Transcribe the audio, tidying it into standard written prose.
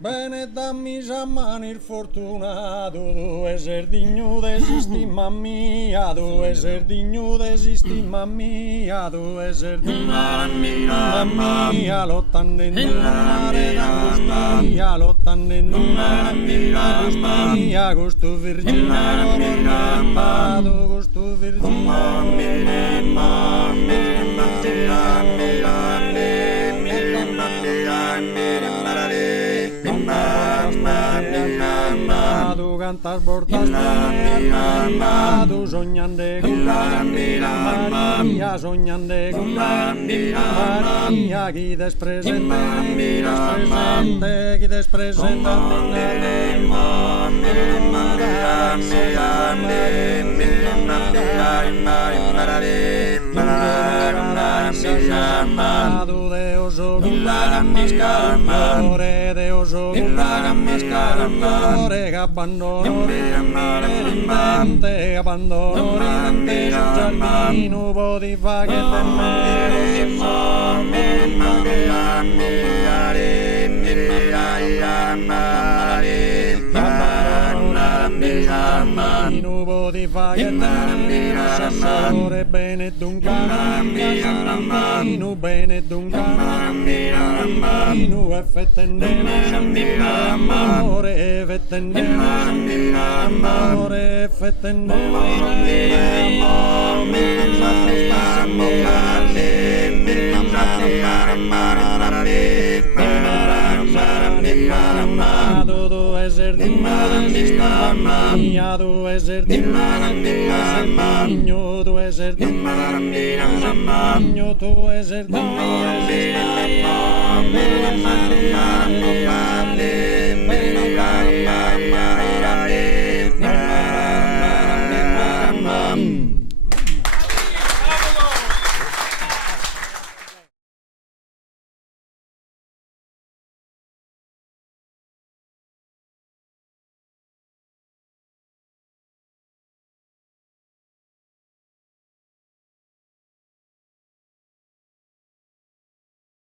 Bene dammi mani il fortunato, tu esser digno d'esisti mamma mia, tu esser digno d'esisti mamma mia, tu esser digno mamma mia, lottando in mare d'angustia, lottando in mare d'angustia, gusto virginale ornato, gusto tu cantas portas tu soñande con María, soñande con María, qui despresente, qui despresente, tu Deus amore, Deus amore, abbandono ridente, abbandono ridente, sul giardino potiva che te non potiva che te amore bene dunque inu bene dunque inu effettendene amore effettendene amore effettendene tu esser mia, tu esser digno, tu esser digno, tu esser digno.